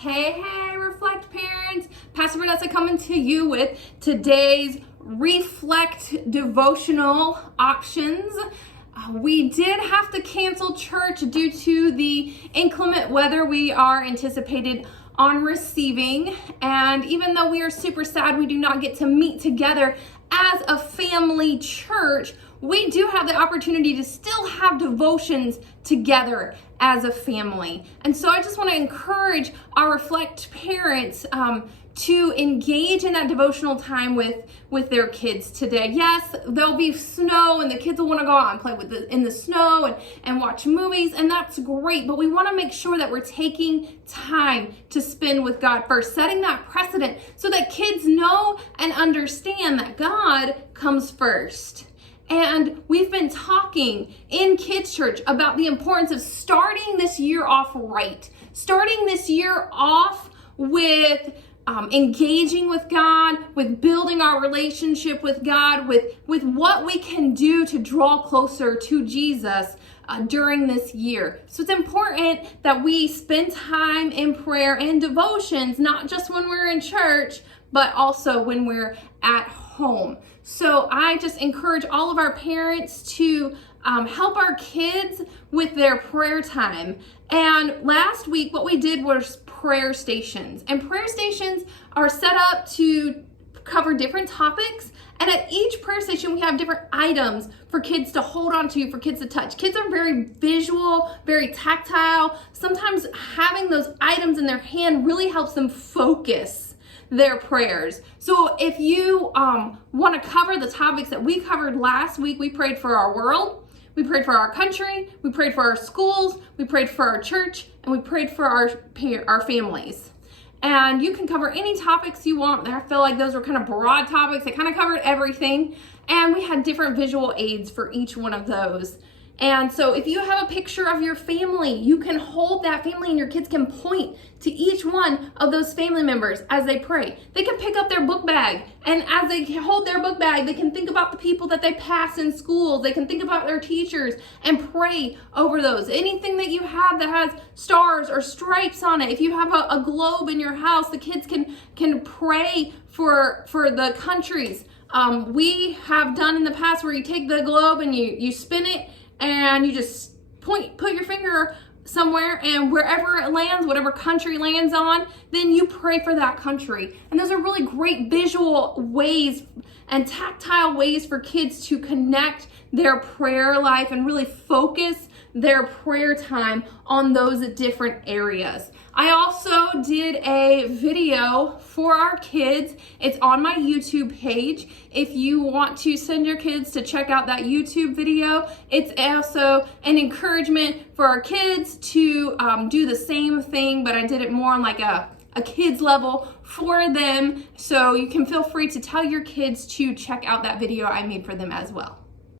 Hey, Reflect parents. Pastor Vanessa coming to you with today's Reflect devotional options. We did have to cancel church due to the inclement weather we are anticipated on receiving. And even though we are super sad we do not get to meet together as a family church, we do have the opportunity to still have devotions together as a family. And so I just want to encourage our Reflect parents to engage in that devotional time with their kids today. Yes, there'll be snow and the kids will want to go out and play in the snow and watch movies, and that's great, but we want to make sure that we're taking time to spend with God first, setting that precedent so that kids know and understand that God comes first. And we've been talking in Kids Church about the importance of starting this year off right. Starting this year off with engaging with God, with building our relationship with God, with what we can do to draw closer to Jesus during this year. So it's important that we spend time in prayer and devotions, not just when we're in church, but also when we're at home. So I just encourage all of our parents to help our kids with their prayer time. And last week, what we did was prayer stations. And prayer stations are set up to cover different topics. And at each prayer station, we have different items for kids to hold on to, for kids to touch. Kids are very visual, very tactile. Sometimes having those items in their hand really helps them focus their prayers. So if you want to cover the topics that we covered last week, we prayed for our world, we prayed for our country, we prayed for our schools, we prayed for our church, and we prayed for our families. And you can cover any topics you want. I feel like those were kind of broad topics. They kind of covered everything. And we had different visual aids for each one of those. And so if you have a picture of your family, you can hold that family and your kids can point to each one of those family members as they pray. They can pick up their book bag, and as they hold their book bag, they can think about the people that they pass in schools. They can think about their teachers and pray over those. Anything that you have that has stars or stripes on it, if you have a globe in your house, the kids can pray for the countries. We have done in the past where you take the globe and you spin it, and you just put your finger somewhere, and wherever it lands, whatever country it lands on, then you pray for that country. And those are really great visual ways and tactile ways for kids to connect their prayer life and really focus their prayer time on those different areas. I also did a video for our kids. It's on my YouTube page. If you want to send your kids to check out that YouTube video, it's also an encouragement for our kids to do the same thing, but I did it more on like a kids level for them. So you can feel free to tell your kids to check out that video I made for them as well.